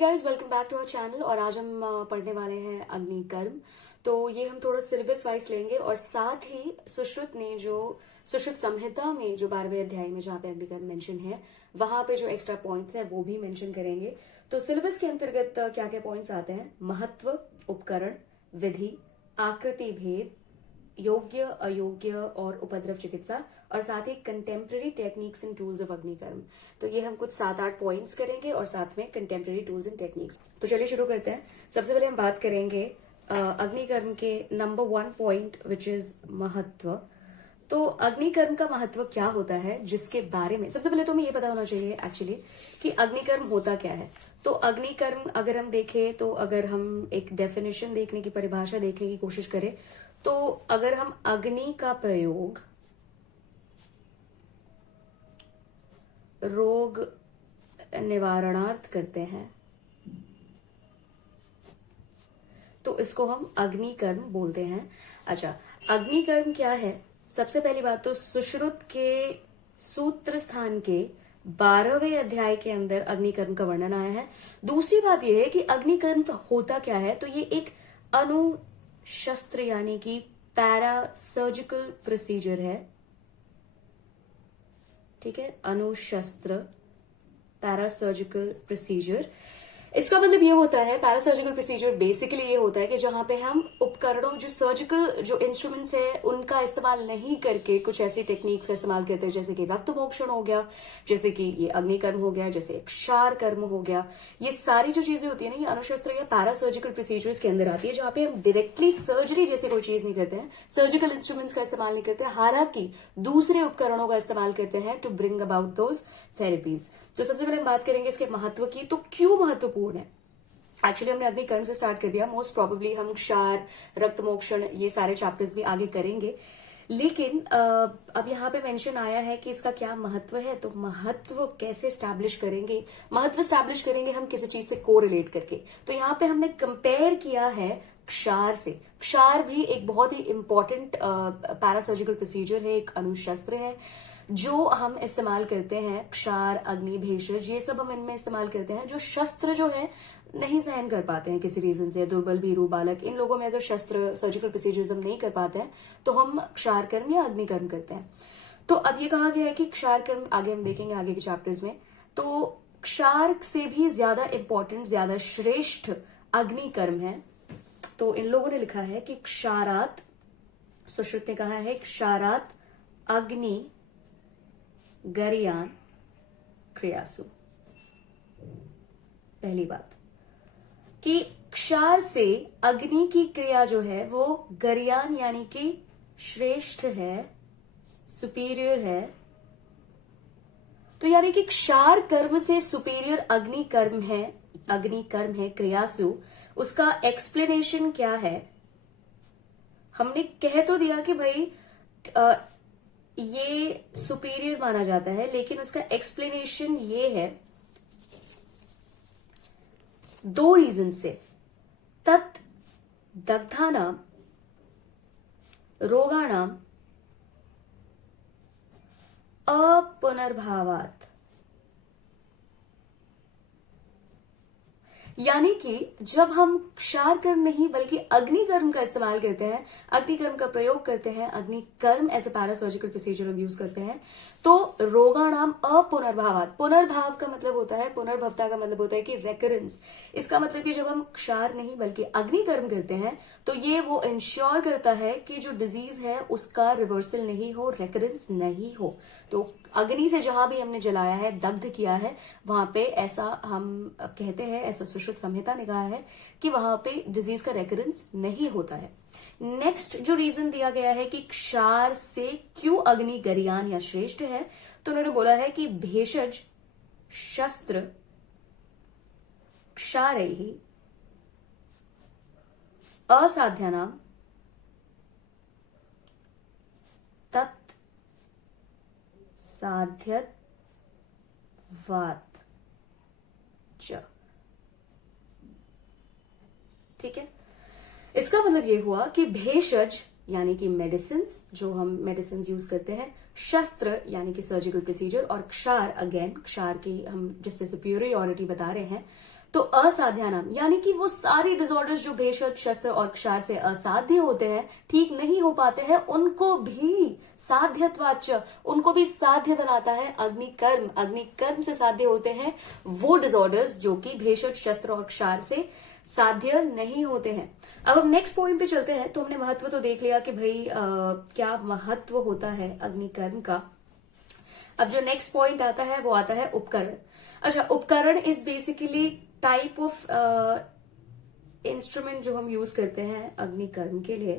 Guys, welcome back to our channel. और आज हम पढ़ने वाले हैं अग्नि कर्म। तो ये हम थोड़ा सिलेबस वाइज लेंगे और साथ ही सुश्रुत ने जो सुश्रुत संहिता में जो 12वें अध्याय में जहाँ पे अग्नि कर्म मेंशन है वहां पे जो एक्स्ट्रा पॉइंट्स है वो भी मेंशन करेंगे। तो सिलेबस के अंतर्गत क्या क्या पॉइंट्स आते हैं? महत्व, उपकरण, विधि, आकृति भेद, योग्य अयोग्य और उपद्रव चिकित्सा, और साथ ही contemporary techniques and tools of agnikarma. तो ये हम कुछ 7-8 पॉइंट्स करेंगे और साथ में कंटेम्प्रेरी टूल्स एंड टेक्निक्स। तो चलिए शुरू करते हैं। सबसे पहले हम बात करेंगे अग्निकर्म के नंबर 1 पॉइंट विच इज महत्व। तो अग्निकर्म का महत्व क्या होता है, जिसके बारे में सबसे पहले तो हमें ये पता होना चाहिए एक्चुअली कि अग्निकर्म होता क्या है। तो अग्निकर्म अगर हम देखें, तो अगर हम एक डेफिनेशन देखने की, परिभाषा देखने की कोशिश करें, तो अगर हम अग्नि का प्रयोग रोग निवारणार्थ करते हैं तो इसको हम अग्निकर्म बोलते हैं। अच्छा, अग्निकर्म क्या है? सबसे पहली बात तो सुश्रुत के सूत्र स्थान के 12वें अध्याय के अंदर अग्निकर्म का वर्णन आया है। दूसरी बात यह है कि अग्निकर्म होता क्या है। तो ये एक शस्त्र यानी कि पैरा सर्जिकल प्रोसीजर है। ठीक है, अनुशस्त्र पैरा सर्जिकल प्रोसीजर। इसका मतलब ये होता है, पैरासर्जिकल प्रोसीजर बेसिकली ये होता है कि जहां पे हम उपकरणों, जो सर्जिकल जो इंस्ट्रूमेंट्स है उनका इस्तेमाल नहीं करके कुछ ऐसी टेक्निक्स का इस्तेमाल करते हैं, जैसे कि रक्त मोक्षण हो गया, जैसे कि ये अग्निकर्म हो गया, जैसे क्षार कर्म हो गया। ये सारी जो चीजें होती है ना, ये अनुशस्त्र या पैरासर्जिकल प्रोसीजर्स के अंदर आती है, जहां पे हम डायरेक्टली सर्जरी जैसी कोई चीज नहीं करते हैं, सर्जिकल इंस्ट्रूमेंट्स का इस्तेमाल नहीं करते, हालांकि दूसरे उपकरणों का इस्तेमाल करते हैं to bring about those therapies. तो सबसे पहले हम बात करेंगे इसके महत्व की। तो क्यों महत्वपूर्ण है? एक्चुअली हमने अग्निकर्म से स्टार्ट कर दिया, मोस्ट प्रोबेबली हम क्षार, रक्त मोक्षण, ये सारे चैप्टर्स भी आगे करेंगे। लेकिन अब यहाँ पे मेंशन आया है कि इसका क्या महत्व है। तो महत्व कैसे स्टैब्लिश करेंगे? महत्व स्टैब्लिश करेंगे हम किसी चीज से कोरिलेट करके। तो यहाँ पे हमने कंपेयर किया है क्षार से। क्षार भी एक बहुत ही इंपॉर्टेंट पैरासर्जिकल प्रोसीजर है, एक अनुशस्त्र है जो हम इस्तेमाल करते हैं। क्षार, अग्नि, भेषज, ये सब हम इनमें इस्तेमाल करते हैं। जो शस्त्र जो है नहीं सहन कर पाते हैं किसी रीजन से, दुर्बल, भीरू, बालक, इन लोगों में अगर शस्त्र सर्जिकल प्रोसीजर्स हम नहीं कर पाते हैं तो हम क्षार कर्म या अग्निकर्म करते हैं। तो अब ये कहा गया है कि क्षार कर्म आगे हम देखेंगे आगे के चैप्टर्स में। तो क्षार से भी ज्यादा इंपॉर्टेंट, ज्यादा श्रेष्ठ अग्निकर्म है। तो इन लोगों ने लिखा है कि क्षारात, सुश्रुत ने कहा है क्षारात अग्नि गरियान क्रियासु। पहली बात कि क्षार से अग्नि की क्रिया जो है वो गरियान यानी कि श्रेष्ठ है, सुपीरियर है। तो यानी कि क्षार कर्म से सुपीरियर अग्निकर्म है क्रियासु। उसका एक्सप्लेनेशन क्या है? हमने कह तो दिया कि भाई ये सुपीरियर माना जाता है, लेकिन उसका एक्सप्लेनेशन ये है 2 रीजन से। तत् दग्धानाम रोगाणाम अपुनर्भावात। यानी कि जब हम क्षार कर्म नहीं बल्कि अग्निकर्म का इस्तेमाल करते हैं, अग्निकर्म का प्रयोग करते हैं, अग्निकर्म एज ए पैरासर्जिकल प्रोसीजर हम यूज करते हैं, तो रोगाणाम अपुनर्भावात। पुनर्भाव का मतलब होता है, पुनर्भवता का मतलब होता है कि रेकरेंस। इसका मतलब कि जब हम क्षार नहीं बल्कि अग्निकर्म करते हैं तो ये वो इंश्योर करता है कि जो डिजीज है उसका रिवर्सल नहीं हो, रेकरेंस नहीं हो। तो अग्नि से जहां भी हमने जलाया है, दग्ध किया है, वहां पे ऐसा हम कहते हैं, ऐसा सुश्रुत संहिता ने कहा है कि वहां पे डिजीज का रेकरेंस नहीं होता है। नेक्स्ट जो रीजन दिया गया है कि क्षार से क्यों अग्नि गरियान या श्रेष्ठ है, तो उन्होंने बोला है कि भेषज शस्त्र क्षारैहि असाध्यानाम तत् साध्यत्वात् च। ठीक है, इसका मतलब ये हुआ कि भेषज यानी कि मेडिसिन, जो हम मेडिसिन यूज करते हैं, शस्त्र यानी कि सर्जिकल प्रोसीजर, और क्षार, अगेन क्षार की हम जिससे सुपीरियोरिटी बता रहे हैं, तो असाध्यानाम यानी कि वो सारी डिसऑर्डर्स जो भेषज शस्त्र और क्षार से असाध्य होते हैं, ठीक नहीं हो पाते हैं, उनको भी साध्यत्वाच्य, उनको भी साध्य बनाता है अग्निकर्म। अग्निकर्म से साध्य होते हैं वो डिसऑर्डर्स जो कि भेषज शस्त्र और क्षार से साध्य नहीं होते हैं। अब हम नेक्स्ट पॉइंट पे चलते हैं। तो हमने महत्व तो देख लिया कि भाई क्या महत्व होता है अग्निकर्म का। अब जो नेक्स्ट पॉइंट आता है वो आता है उपकरण। अच्छा, उपकरण is basically type of instrument जो हम यूज करते हैं अग्निकर्म के लिए।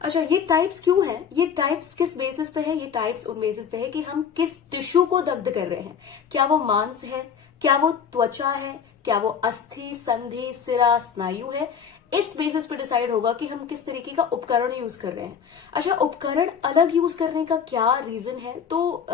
अच्छा, ये टाइप्स क्यों हैं? ये टाइप्स किस बेसिस पे है? ये टाइप्स उन बेसिस पे है कि हम किस टिश्यू को दग्ध कर रहे हैं। क्या वो मांस है, क्या वो त्वचा है, क्या वो अस्थि, संधि, सिरा, स्नायु है। इस बेसिस पे डिसाइड होगा कि हम किस तरीके का उपकरण यूज कर रहे हैं। अच्छा, उपकरण अलग यूज करने का क्या रीजन है? तो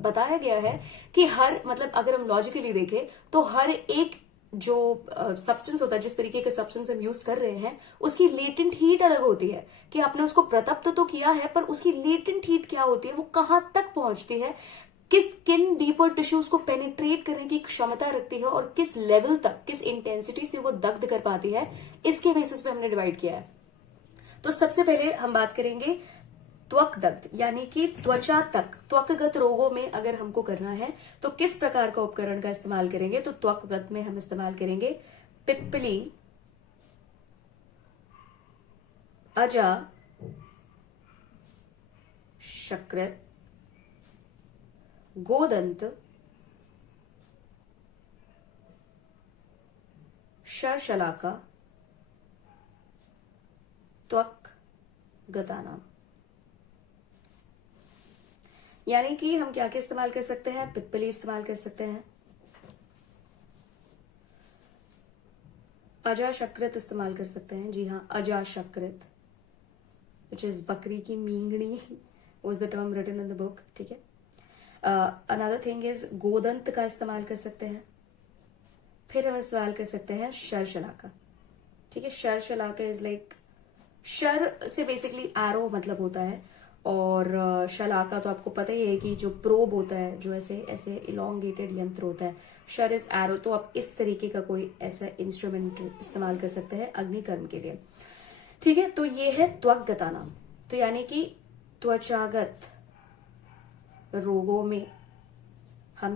बताया गया है कि हर, मतलब अगर हम लॉजिकली देखें तो हर एक जो सब्सटेंस होता है, जिस तरीके का सब्सटेंस हम यूज कर रहे हैं, उसकी लेटेंट हीट अलग होती है कि आपने उसको प्रतप्त तो किया है, पर उसकी लेटेंट हीट क्या होती है, वो कहां तक पहुंचती है, किन डीपर टिश्यूज को पेनिट्रेट करने की क्षमता रखती है और किस लेवल तक, किस इंटेंसिटी से वो दग्ध कर पाती है, इसके बेसिस पे हमने डिवाइड किया है। तो सबसे पहले हम बात करेंगे त्वक दग्ध, यानी कि त्वचा तक, त्वकगत रोगों में अगर हमको करना है तो किस प्रकार का उपकरण का इस्तेमाल करेंगे। तो त्वकगत में हम इस्तेमाल करेंगे पिप्पली, अजा, शकृत, गोदंत, शरशलाका, त्वक गतानाम। यानी कि हम क्या क्या इस्तेमाल कर सकते हैं? पिप्पली इस्तेमाल कर सकते हैं, अजाशकृत इस्तेमाल कर सकते हैं। जी हाँ, अजाशकृत, विच इज बकरी की मींगणी, was the term written in the book. ठीक है। अनदर थिंग इज गोदंत का इस्तेमाल कर सकते हैं। फिर हम इस्तेमाल कर सकते हैं शरशलाका। ठीक है, शरशलाका इज लाइक, शर से बेसिकली एरो मतलब होता है, और शलाका तो आपको पता ही है कि जो प्रोब होता है, जो ऐसे ऐसे इलोंगेटेड यंत्र होता है। शर इज एरो, तो आप इस तरीके का कोई ऐसा इंस्ट्रूमेंट इस्तेमाल कर सकते हैं अग्निकर्म के लिए। ठीक है, तो ये है त्वक गतानाम। तो यानी कि त्वचागत रोगों में हम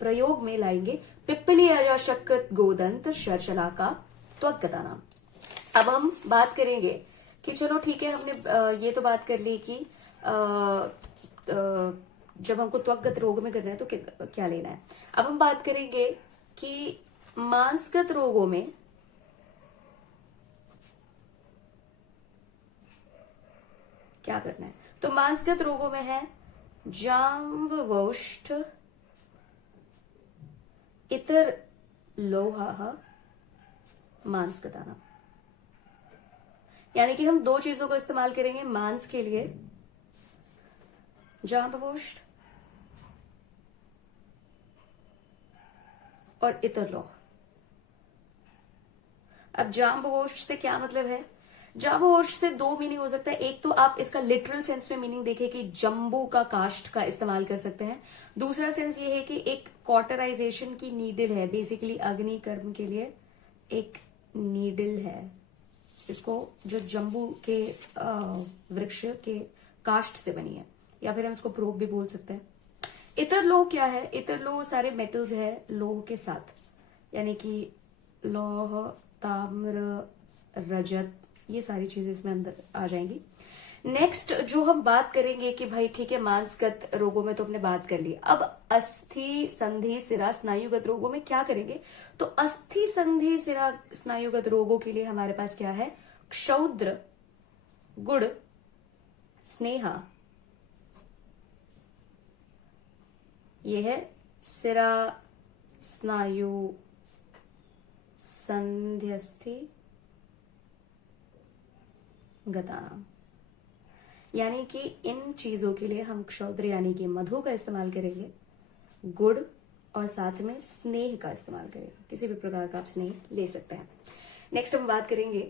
प्रयोग में लाएंगे पिप्पली, अजाशकृत, गोदंत, शरशलाका, त्वक गतानाम। अब हम बात करेंगे कि चलो ठीक है, हमने ये तो बात कर ली कि जब हमको त्वकगत रोग में करना है तो क्या लेना है। अब हम बात करेंगे कि मांसगत रोगों में क्या करना है। तो मांसगत रोगों में है जाम्बवोष्ठ, इतर लोहा, मांसगतानाम। यानी कि हम दो चीजों का इस्तेमाल करेंगे मांस के लिए, जाम्बवोष्ठ और इतर लोह। अब जाम्बवोष्ठ से क्या मतलब है? जाम्बवोष्ठ से दो मीनिंग हो सकता है। एक तो आप इसका लिटरल सेंस में मीनिंग देखें कि जंबू का काष्ठ का इस्तेमाल कर सकते हैं। दूसरा सेंस ये है कि एक कॉटराइजेशन की नीडल है, बेसिकली अग्निकर्म के लिए एक नीडल है, इसको जो जंबू के वृक्ष के काष्ठ से बनी है, या फिर हम इसको प्रोब भी बोल सकते हैं। इतर लोह क्या है? इतर लोह सारे मेटल्स है लोह के साथ, यानी कि लौह, ताम्र, रजत, ये सारी चीजें इसमें अंदर आ जाएंगी। नेक्स्ट जो हम बात करेंगे कि भाई ठीक है, मांसगत रोगों में तो हमने बात कर ली। अब अस्थि, संधि, सिरा, स्नायुगत रोगों में क्या करेंगे? तो अस्थि, संधि, सिरा, स्नायुगत रोगों के लिए हमारे पास क्या है? क्षौद्र, गुड़, स्नेहा, ये है सिरा, स्नायु, संध्यस्थि, गतानाम। यानी कि इन चीजों के लिए हम क्षौद्र यानी कि मधु का इस्तेमाल करेंगे, गुड़ और साथ में स्नेह का इस्तेमाल करेंगे। किसी भी प्रकार का आप स्नेह ले सकते हैं। नेक्स्ट हम बात करेंगे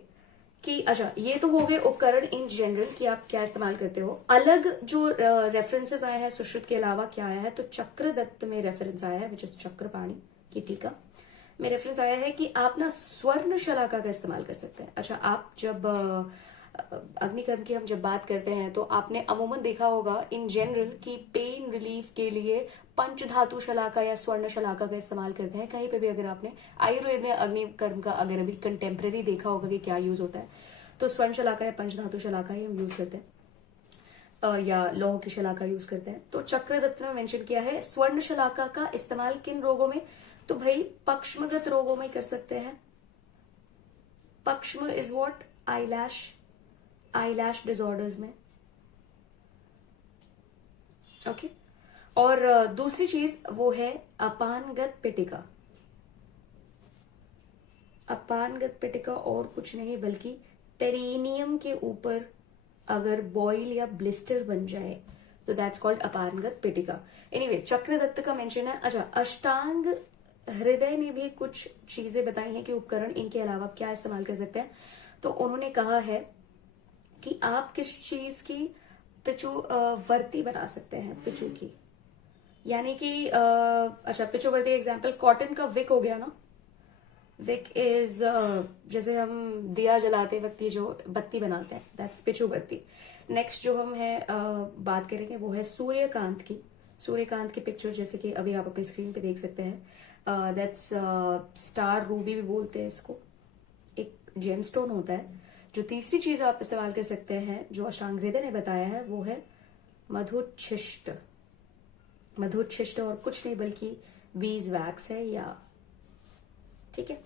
कि अच्छा, ये तो हो गए उपकरण इन जनरल कि आप क्या इस्तेमाल करते हो। अलग जो रेफरेंसेस आए हैं सुश्रुत के अलावा क्या आया है? तो चक्रदत्त में रेफरेंस आया है, विच इज चक्रपाणी की टीका। में रेफरेंस आया है कि आप ना स्वर्ण शलाका का इस्तेमाल कर सकते हैं। अच्छा, आप जब अग्निकर्म की हम जब बात करते हैं तो आपने अमूमन देखा होगा इन जनरल कि पेन रिलीफ के लिए पंचधातु शलाका या स्वर्ण शलाका का इस्तेमाल करते हैं। कहीं पे भी अगर आपने आयुर्वेद में अग्निकर्म का अगर अभी कंटेम्प्रेरी देखा होगा कि क्या यूज होता है, तो स्वर्ण शलाका या पंचधातु शलाका ही हम यूज करते हैं, या लौह की शलाका यूज करते हैं। तो चक्रदत्त ने मेंशन किया है स्वर्ण शलाका का इस्तेमाल किन रोगों में, तो भाई पक्ष्मगत रोगों में कर सकते हैं। पक्ष्म इज व्हाट, आईलैश डिसऑर्डर्स में। ओके, और दूसरी चीज वो है अपानगत पिटिका। अपानगत पिटिका और कुछ नहीं बल्कि पेरिनियम के ऊपर अगर बॉइल या ब्लिस्टर बन जाए तो दैट्स कॉल्ड अपानगत पिटिका। एनीवे, चक्रदत्त का मेंशन है। अच्छा, अष्टांग हृदय ने भी कुछ चीजें बताई हैं कि उपकरण इनके अलावा क्या इस्तेमाल कर सकते हैं। तो उन्होंने कहा है कि आप किस चीज की पिचू वर्ती बना सकते हैं, पिचू की, यानी कि अच्छा पिचू वर्ती एग्जाम्पल कॉटन का विक हो गया ना। विक इज जैसे हम दिया जलाते वक्त ये जो बत्ती बनाते हैं, दैट्स पिचू बत्ती। नेक्स्ट जो हम है बात करेंगे वो है सूर्यकांत की। सूर्यकांत की पिक्चर जैसे कि अभी आप अपनी स्क्रीन पे देख सकते हैं, दैट्स स्टार रूबी भी बोलते हैं इसको, एक जेमस्टोन होता है। जो तीसरी चीज आप इस्तेमाल कर सकते हैं जो अष्टांग हृदय ने बताया है वो है मधुच्छिष्ट। मधुच्छिष्ट और कुछ नहीं बल्कि बीज वैक्स है, या ठीक है।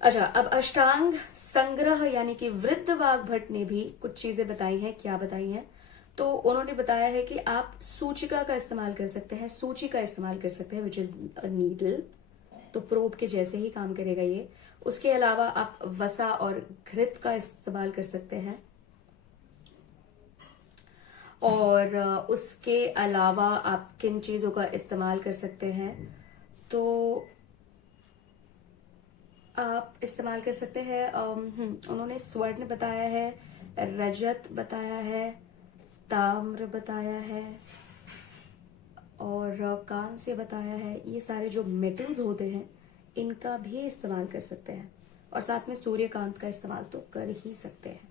अच्छा, अब अष्टांग संग्रह यानी कि वृद्ध वाग्भट ने भी कुछ चीजें बताई हैं। क्या बताई हैं, तो उन्होंने बताया है कि आप सूचिका का इस्तेमाल कर सकते हैं, सूची का इस्तेमाल कर सकते हैं, विच इज अ नीडल, तो प्रोब के जैसे ही काम करेगा ये। उसके अलावा आप वसा और घृत का इस्तेमाल कर सकते हैं, और उसके अलावा आप किन चीजों का इस्तेमाल कर सकते हैं, तो आप इस्तेमाल कर सकते हैं उन्होंने स्वर्ण बताया है, रजत बताया है, ताम्र बताया है, और कांस्य बताया है। ये सारे जो मेटल्स होते हैं इनका भी इस्तेमाल कर सकते हैं, और साथ में सूर्यकांत का इस्तेमाल तो कर ही सकते हैं।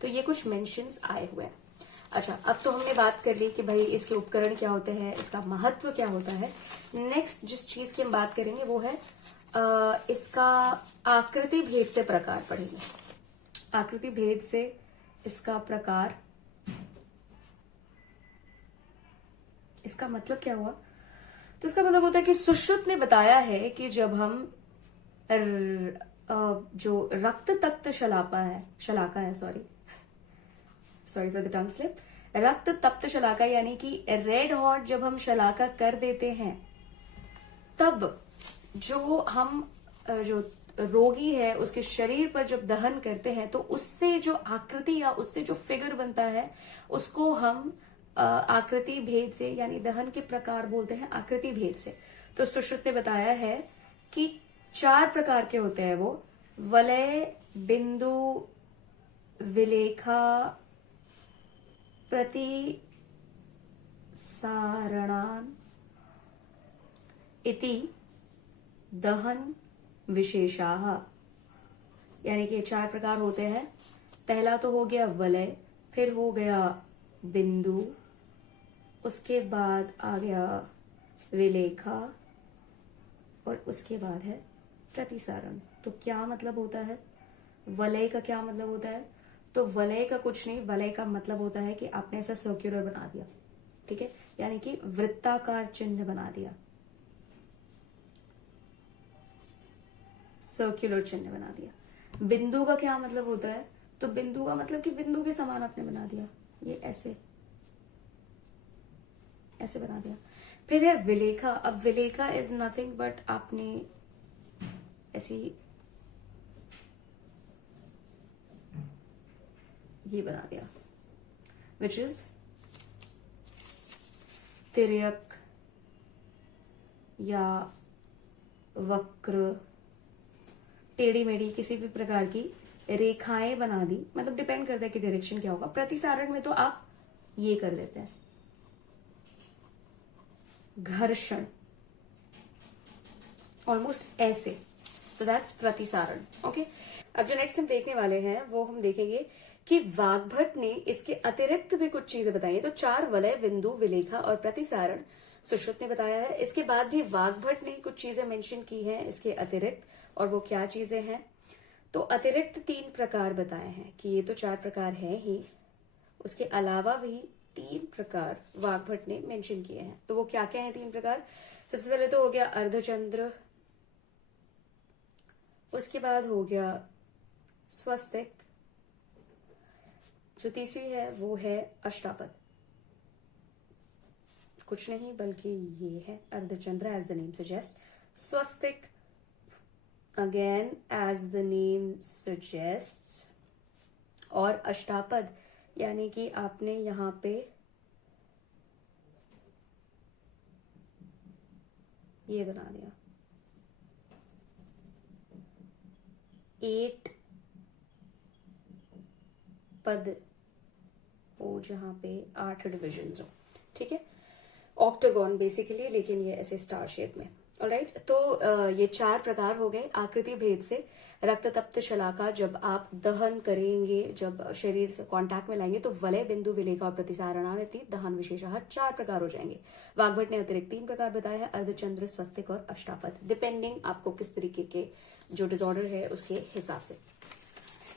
तो ये कुछ मेंशंस आए हुए हैं। अच्छा, अब तो हमने बात कर ली कि भाई इसके उपकरण क्या होते हैं, इसका महत्व क्या होता है। नेक्स्ट जिस चीज की हम बात करेंगे वो है इसका आकृति भेद से प्रकार पढ़ेंगे। आकृति भेद से इसका प्रकार, इसका मतलब क्या हुआ, तो इसका मतलब होता है कि सुश्रुत ने बताया है कि जब हम जो रक्त तप्त शलाका है sorry for the tongue slip, रक्त तप्त शलाका यानी कि रेड हॉट जब हम शलाका कर देते हैं, तब जो हम जो रोगी है उसके शरीर पर जब दहन करते हैं तो उससे जो आकृति या उससे जो फिगर बनता है उसको हम आकृति भेद से यानी दहन के प्रकार बोलते हैं, आकृति भेद से। तो सुश्रुत ने बताया है कि 4 प्रकार के होते हैं वो, वलय, बिंदु, विलेखा, प्रतिसारणान इति दहन विशेषाः। यानी कि 4 प्रकार होते हैं। पहला तो हो गया वलय, फिर हो गया बिंदु, उसके बाद आ गया विलेखा, और उसके बाद है प्रतिसारण। तो क्या मतलब होता है वलय का, क्या मतलब होता है, तो वलय का कुछ नहीं, वलय का मतलब होता है कि आपने ऐसा सर्क्युलर बना दिया, ठीक है, यानी कि वृत्ताकार चिन्ह बना दिया, सर्क्युलर चिन्ह बना दिया। बिंदु का क्या मतलब होता है, तो बिंदु का मतलब कि बिंदु के समान आपने बना दिया, ये ऐसे ऐसे बना दिया। फिर है विलेखा। अब विलेखा इज नथिंग बट आपने ऐसी ये बना दिया, विच इज तिर्यक या वक्र, टेढ़ी मेढ़ी किसी भी प्रकार की रेखाएं बना दी, मतलब डिपेंड करता है कि डायरेक्शन क्या होगा। प्रतिसारण में तो आप ये कर देते हैं, घर्षण, ऑलमोस्ट ऐसे, तो दैट्स प्रतिसारण। ओके, अब जो नेक्स्ट हम देखने वाले हैं वो हम देखेंगे कि वाग्भट ने इसके अतिरिक्त भी कुछ चीजें बताई हैं। तो 4 वलय, बिंदु, विलेखा और प्रतिसारण सुश्रुत ने बताया है। इसके बाद भी वाग्भट ने कुछ चीजें मेंशन की हैं इसके अतिरिक्त, और वो क्या चीजें हैं? तो अतिरिक्त 3 प्रकार बताए हैं कि ये तो 4 प्रकार है ही, उसके अलावा भी 3 प्रकार वाग्भट ने मेंशन किए हैं। तो वो क्या क्या है 3 प्रकार? सबसे पहले तो हो गया अर्धचंद्र, उसके बाद हो गया स्वस्तिक, जो तीसरी है वो है अष्टापद। कुछ नहीं बल्कि ये है ardhachandra as the name suggest, swastik again as the name suggest, और अष्टापद यानी कि आपने यहां पे ये बना दिया 8 पद हो जहां पे 8 डिविजन हो, ठीक है, ऑक्टागन बेसिकली, लेकिन ये ऐसे स्टार शेप में। ऑलराइट, तो ये 4 प्रकार हो गए आकृति भेद से। रक्त तप्त शलाका जब आप दहन करेंगे, जब शरीर से कांटेक्ट में लाएंगे, तो वलय, बिंदु, विलेखा और प्रतिसारणानिति दहन विशेषः 4 प्रकार हो जाएंगे। वाग्भट ने अतिरिक्त 3 प्रकार बताए हैं, अर्धचंद्र, स्वस्तिक और अष्टापद, डिपेंडिंग आपको किस तरीके के जो डिसऑर्डर है उसके हिसाब से।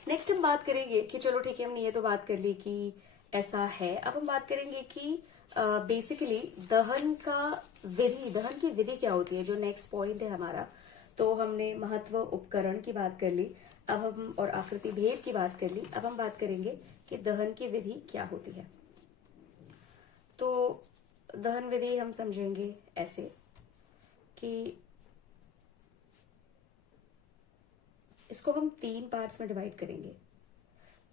नेक्स्ट हम बात करेंगे कि चलो ठीक है, हमने ये तो बात कर ली कि ऐसा है। अब हम बात करेंगे कि बेसिकली दहन की विधि क्या होती है, जो नेक्स्ट पॉइंट है हमारा। तो हमने महत्व उपकरण की बात कर ली, अब हम और आकृति भेद की बात कर ली। अब हम बात करेंगे कि दहन की विधि क्या होती है। तो दहन विधि हम समझेंगे ऐसे कि इसको हम 3 पार्ट्स में डिवाइड करेंगे,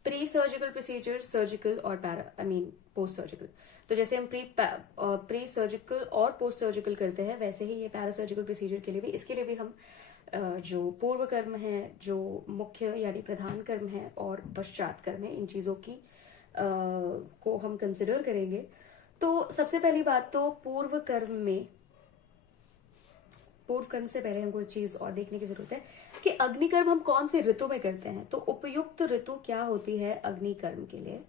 प्री सर्जिकल प्रोसीजर, सर्जिकल और पोस्ट सर्जिकल। तो जैसे हम प्री सर्जिकल और पोस्ट सर्जिकल करते हैं, वैसे ही ये पैरासर्जिकल प्रोसीजर के लिए भी, इसके लिए भी हम जो पूर्व कर्म है, जो मुख्य यानी प्रधान कर्म है और पश्चात कर्म है, इन चीजों की को हम कंसिडर करेंगे। तो सबसे पहली बात तो पूर्व कर्म से पहले हमको एक चीज और देखने की जरूरत है कि अग्निकर्म हम कौन से ऋतु में करते हैं। तो उपयुक्त ऋतु क्या होती है अग्निकर्म के लिए?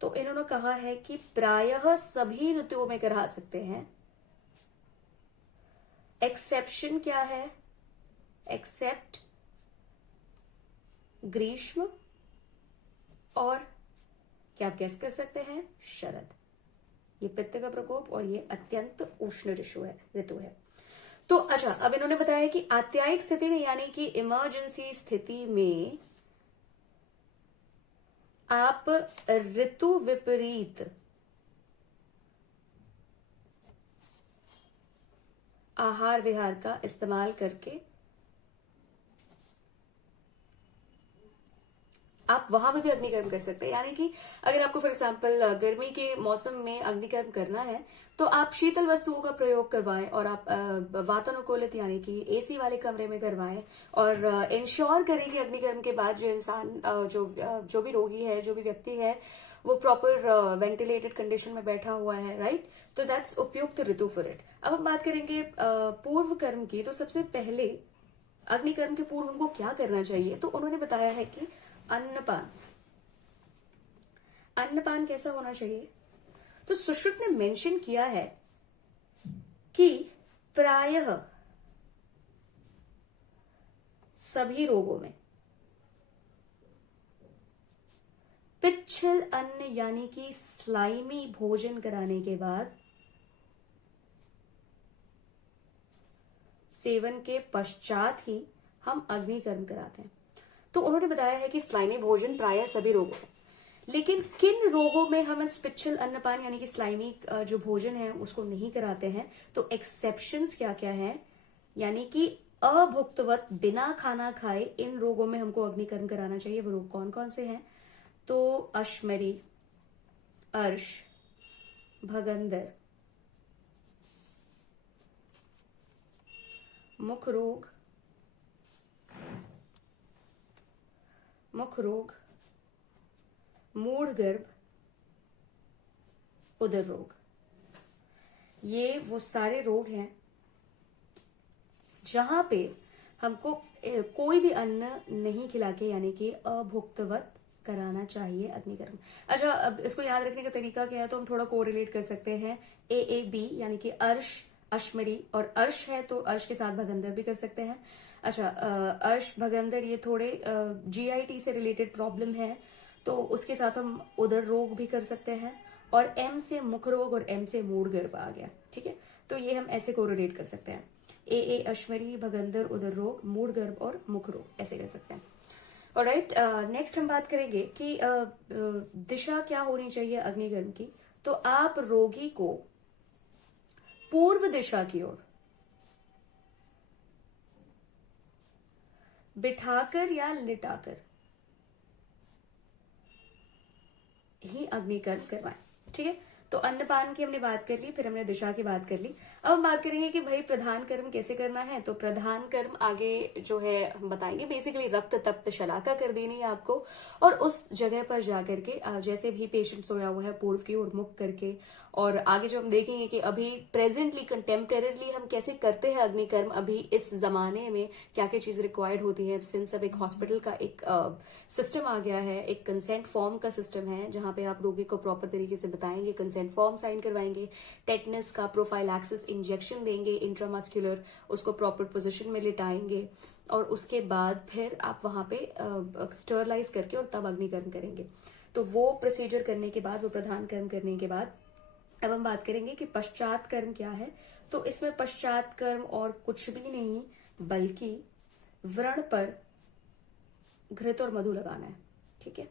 तो इन्होंने कहा है कि प्रायः सभी ऋतुओं में करा सकते हैं। एक्सेप्शन क्या है? एक्सेप्ट ग्रीष्म और क्या आप गेस कर सकते हैं? शरद। ये पित्त का प्रकोप और ये अत्यंत उष्ण ऋतु है। तो अच्छा, अब इन्होंने बताया कि आत्यायिक स्थिति में यानी कि इमरजेंसी स्थिति में आप ऋतु विपरीत आहार विहार का इस्तेमाल करके आप वहां भी अग्निकर्म कर सकते हैं। यानी कि अगर आपको फॉर एग्जाम्पल गर्मी के मौसम में अग्निकर्म करना है, तो आप शीतल वस्तुओं का प्रयोग करवाएं और आप वातानुकूलित यानी कि एसी वाले कमरे में करवाएं, और इंश्योर करें कि अग्निकर्म के बाद जो इंसान जो भी रोगी है, जो भी व्यक्ति है, वो प्रॉपर वेंटिलेटेड कंडीशन में बैठा हुआ है। राइट, तो दैट्स उपयुक्त ऋतु फॉर इट। अब हम बात करेंगे पूर्व कर्म की। तो सबसे पहले अग्निकर्म के पूर्व हमको क्या करना चाहिए? तो उन्होंने बताया है कि अन्नपान कैसा होना चाहिए? तो सुश्रुत ने मेंशन किया है कि प्रायः सभी रोगों में पिच्छल अन्न यानी कि स्लाइमी भोजन कराने के बाद, सेवन के पश्चात ही हम अग्निकर्म कराते हैं। तो उन्होंने बताया है कि स्लाइमी भोजन प्रायः सभी रोगों में, लेकिन किन रोगों में हम इस पिच्छल अन्नपान यानी कि स्लाइमी जो भोजन है उसको नहीं कराते हैं? तो एक्सेप्शंस क्या क्या है, यानी कि अभुक्तवत बिना खाना खाए इन रोगों में हमको अग्निकर्म कराना चाहिए। वो रोग कौन कौन से हैं? तो अश्मरी, अर्श, भगंदर, मुख रोग, मूढ़ गर्भ, उदर रोग। ये वो सारे रोग हैं जहां पे हमको कोई भी अन्न नहीं खिला के यानी कि अभुक्तवत कराना चाहिए अग्निकर्म। अच्छा, अब इसको याद रखने का तरीका क्या है, तो हम थोड़ा कोरिलेट कर सकते हैं AAB यानी कि अर्श, अश्मरी, और अर्श है तो अर्श के साथ भगंदर भी कर सकते हैं। अच्छा, अर्श भगंदर ये थोड़े GIT से रिलेटेड प्रॉब्लम है, तो उसके साथ हम उदर रोग भी कर सकते हैं। और M से मुख रोग और M से मूढ़ गर्भ आ गया, ठीक है, तो ये हम ऐसे कोरिलेट कर सकते हैं। AA अश्मरी, भगंदर, उदर रोग, मूढ़ गर्भ और मुख रोग, ऐसे कर सकते हैं। ऑलराइट, नेक्स्ट हम बात करेंगे कि दिशा क्या होनी चाहिए अग्निकर्म की। तो आप रोगी को पूर्व दिशा की ओर बिठाकर या लिटाकर ही अग्निकर्म करवाएं, ठीक है। तो अन्नपान की हमने बात कर ली, फिर हमने दिशा की बात कर ली। अब हम बात करेंगे कि भाई प्रधान कर्म कैसे करना है। तो प्रधान कर्म आगे जो है हम बताएंगे। बेसिकली रक्त तप्त शलाका कर देनी है आपको, और उस जगह पर जाकर के जैसे भी पेशेंट सोया हुआ है पूर्व की ओर मुख करके, और आगे जो हम देखेंगे कि अभी प्रेजेंटली कंटेम्परेरली हम कैसे करते हैं अग्निकर्म, अभी इस जमाने में क्या क्या चीज रिक्वायर्ड होती है। सिंस अब एक हॉस्पिटल का एक सिस्टम आ गया है, एक कंसेंट फॉर्म का सिस्टम है, जहां पे आप रोगी को प्रॉपर तरीके से बताएंगे, कंसेंट फॉर्म साइन करवाएंगे, टेटनस का प्रोफाइलैक्सिस इंजेक्शन देंगे इंट्रामस्कुलर, उसको प्रॉपर पोजीशन में लिटाएंगे, और उसके बाद फिर आप वहां पे स्टरलाइज करके और तब अग्निकर्म करेंगे। तो वो प्रोसीजर करने के बाद, वो प्रधान कर्म करने के बाद अब हम बात करेंगे कि पश्चात कर्म क्या है। तो इसमें पश्चात कर्म और कुछ भी नहीं बल्कि व्रण पर घृत और मधु लगाना है, ठीक है।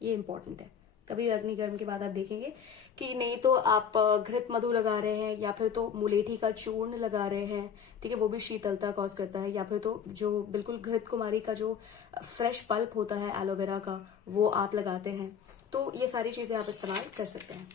ये इंपॉर्टेंट है। कभी अग्निकर्म के बाद आप देखेंगे कि नहीं तो आप घृत मधु लगा रहे हैं, या फिर तो मुलेठी का चूर्ण लगा रहे हैं, ठीक है, वो भी शीतलता कॉज करता है, या फिर तो जो बिल्कुल घृत कुमारी का जो फ्रेश पल्प होता है एलोवेरा का, वो आप लगाते हैं। तो ये सारी चीजें आप इस्तेमाल कर सकते हैं।